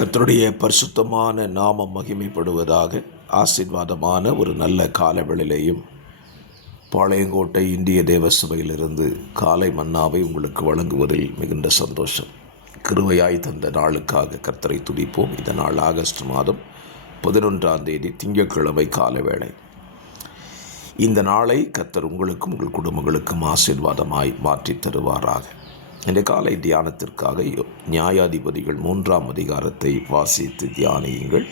கர்த்தருடைய பரிசுத்தமான நாமம் மகிமைப்படுவதாக. ஆசீர்வாதமான ஒரு நல்ல காலவெளியிலேயும் பாளையங்கோட்டை இந்திய தேவ சபையிலிருந்து காலை மன்னாவை உங்களுக்கு வழங்குவதில் மிகுந்த சந்தோஷம். கிருபையாய் தந்த நாளுக்காக கர்த்தரை துதிப்போம். இந்த நாள் ஆகஸ்ட் மாதம் 11ஆம் தேதி திங்கட்கிழமை காலவேளை. இந்த நாளை கர்த்தர் உங்களுக்கும் உங்கள் குடும்பங்களுக்கும் ஆசீர்வாதமாய் மாற்றி தருவாராக. இந்த காலை தியானத்திற்காக நியாயாதிபதிகள் 3ஆம் அதிகாரத்தை வாசித்து தியானியுங்கள்.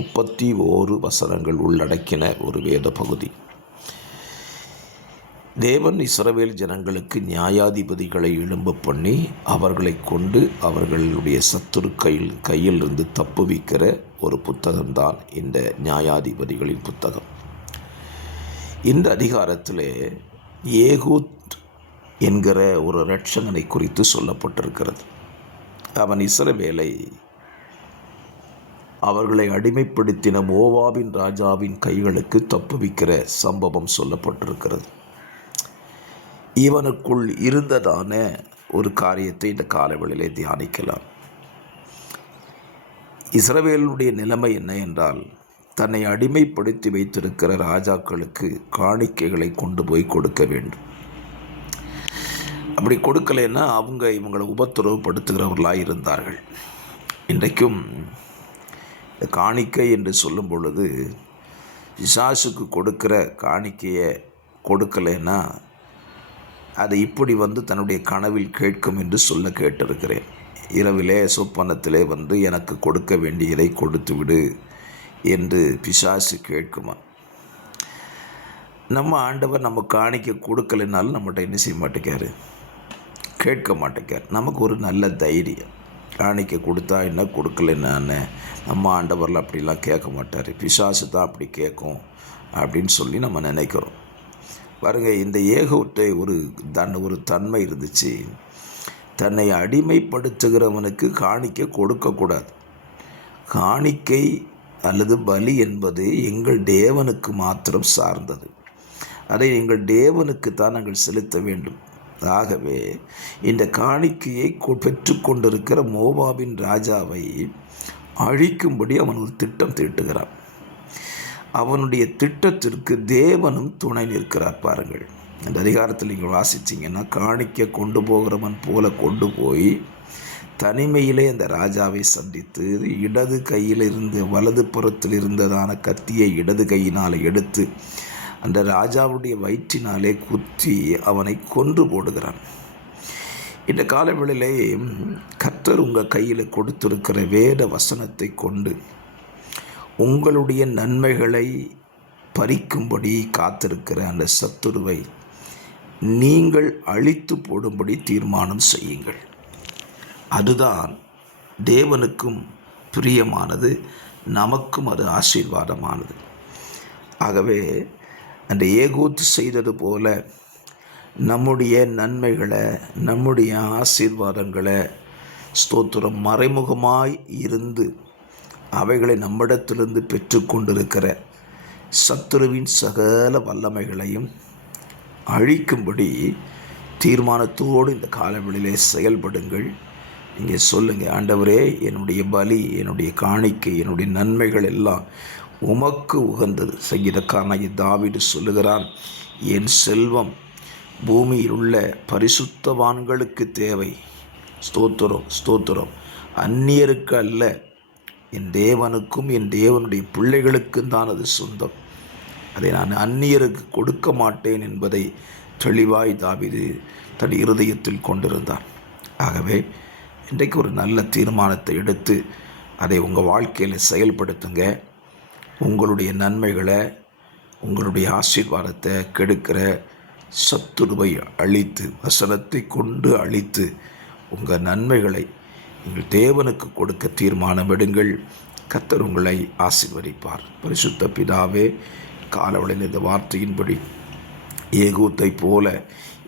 31 வசனங்கள் உள்ளடக்கின ஒரு வேத பகுதி. தேவன் இஸ்ரவேல் ஜனங்களுக்கு நியாயாதிபதிகளை எழும்ப பண்ணி அவர்களை கொண்டு அவர்களுடைய சத்துரு கையிலிருந்து தப்புவிக்கிற ஒரு புத்தகம்தான் இந்த நியாயாதிபதிகளின் புத்தகம். இந்த அதிகாரத்தில் ஏகூத் என்கிற ஒரு இரட்சகனை குறித்து சொல்லப்பட்டிருக்கிறது. அவன் இஸ்ரவேலை அவர்களை அடிமைப்படுத்தின மோவாபின் ராஜாவின் கைகளுக்கு தப்புவிக்கிற சம்பவம் சொல்லப்பட்டிருக்கிறது. இவனுக்குள் இருந்ததான ஒரு காரியத்தை இந்த காலவெளியிலே தியானிக்கலாம். இஸ்ரவேலுடைய நிலைமை என்ன என்றால், தன்னை அடிமைப்படுத்தி வைத்திருக்கிற ராஜாக்களுக்கு காணிக்கைகளை கொண்டு போய் கொடுக்க வேண்டும். அப்படி கொடுக்கலைன்னா இவங்களை உபத்திரவப்படுத்துகிறவர்களாக இருந்தார்கள். இன்றைக்கும் காணிக்கை என்று சொல்லும் பொழுது பிசாசுக்கு கொடுக்கிற காணிக்கையை கொடுக்கலைன்னா அதை இப்படி தன்னுடைய கனவில் கேட்கும் என்று சொல்ல கேட்டிருக்கிறேன். இரவிலே சொப்பனத்திலே எனக்கு கொடுக்க வேண்டியதை கொடுத்து விடு என்று பிசாசு கேட்குமா? நம்ம ஆண்டவர் நம்ம காணிக்கை கொடுக்கலைனாலும் நம்மகிட்ட என்ன செய்ய மாட்டேங்காரு, கேட்க மாட்டேங்கார். நமக்கு ஒரு நல்ல தைரியம். காணிக்கை கொடுத்தா என்ன, கொடுக்கலன்னு நம்ம ஆண்டவரில் அப்படிலாம் கேட்க மாட்டார், பிசாசு தான் அப்படி கேட்கும் அப்படின்னு சொல்லி நம்ம நினைக்கிறோம். பாருங்க, இந்த ஏகூத்தை ஒரு தன்மை இருந்துச்சு. தன்னை அடிமைப்படுத்துகிறவனுக்கு காணிக்கை கொடுக்கக்கூடாது. காணிக்கை அல்லது பலி என்பது எங்கள் தேவனுக்கு மாத்திரம் சார்ந்தது. அதை எங்கள் தேவனுக்கு தான் நாங்கள் செலுத்த வேண்டும். ஆகவே இந்த காணிக்கையை பெற்றுக்கொண்டிருக்கிற மோவாபின் ராஜாவை அழிக்கும்படி அவன் ஒரு திட்டம் தீட்டுகிறான். அவனுடைய திட்டத்திற்கு தேவனும் துணை நிற்கிறார். பாருங்கள், இந்த அதிகாரத்தில் நீங்கள் வாசிச்சிங்கன்னா, காணிக்கை கொண்டு போகிறவன் போல கொண்டு போய் தனிமையிலே அந்த ராஜாவை சந்தித்து இடது கையில் இருந்து வலது புறத்தில் இருந்ததான கத்தியை இடது கையினால் எடுத்து அந்த ராஜாவுடைய வயிற்றினாலே குத்தி அவனை கொன்று போடுகிறான். இந்த காலவேளையிலே கர்த்தர் உங்கள் கையில் கொடுத்திருக்கிற வேத வசனத்தை கொண்டு உங்களுடைய நன்மைகளை பறிக்கும்படி காத்திருக்கிற அந்த சத்துருவை நீங்கள் அழித்து போடும்படி தீர்மானம் செய்யுங்கள். அதுதான் தேவனுக்கும் பிரியமானது, நமக்கும் அது ஆசீர்வாதமானது. ஆகவே அந்த ஏகூத் செய்தது போல நம்முடைய நன்மைகளை, நம்முடைய ஆசீர்வாதங்களை ஸ்தோத்திரம் மறைமுகமாய் இருந்து அவைகளை நம்மிடத்திலிருந்து பெற்றுக்கொண்டிருக்கிற சத்துருவின் சகல வல்லமைகளையும் அழிக்கும்படி தீர்மானத்தோடு இந்த காலவெளியிலே செயல்படுங்கள். நீங்கள் சொல்லுங்கள், ஆண்டவரே, என்னுடைய பலி, என்னுடைய காணிக்கை, என்னுடைய நன்மைகள் எல்லாம் உமக்கு உகந்தது. சங்கீதக்காரனாகிய தாவீது சொல்லுகிறான், என் செல்வம் பூமியில் உள்ள பரிசுத்தவான்களுக்கு தேவை. ஸ்தோத்திரம் ஸ்தோத்திரம், அந்நியருக்கு அல்ல, என் தேவனுக்கும் என் தேவனுடைய பிள்ளைகளுக்கும் தான் அது சொந்தம். அதை நான் அந்நியருக்கு கொடுக்க மாட்டேன் என்பதை தெளிவாய் தாவீது தன் இருதயத்தில் கொண்டிருந்தான். ஆகவே இன்றைக்கு ஒரு நல்ல தீர்மானத்தை எடுத்து அதை உங்கள் வாழ்க்கையில் செயல்படுத்துங்க. உங்களுடைய நன்மைகளை, உங்களுடைய ஆசீர்வாதத்தை கெடுக்கிற சத்துருவை அழித்து, வசனத்தை கொண்டு அழித்து உங்கள் நன்மைகளை உங்கள் தேவனுக்கு கொடுக்க தீர்மானம் எடுங்கள். கர்த்தர் உங்களை ஆசீர்வதிப்பார். பரிசுத்த பிதாவே, காலவளையில் இந்த வார்த்தையின்படி ஏகூத்தை போல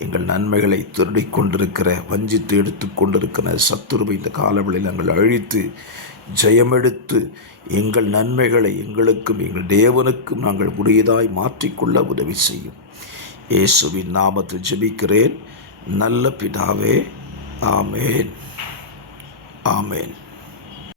எங்கள் நன்மைகளை திருடி கொண்டிருக்கிற, வஞ்சித்து எடுத்து கொண்டிருக்கிற சத்துருவை இந்த காலவளையில் நாங்கள் அழித்து ஜெயமெடுத்து எங்கள் நன்மைகளை எங்களுக்கும் எங்கள் தேவனுக்கும் நாங்கள் உரியதாய் மாற்றிக்கொள்ள உதவி செய்யும். இயேசுவின் நாமத்தில் ஜெபிக்கிறேன் நல்ல பிதாவே. ஆமேன், ஆமேன்.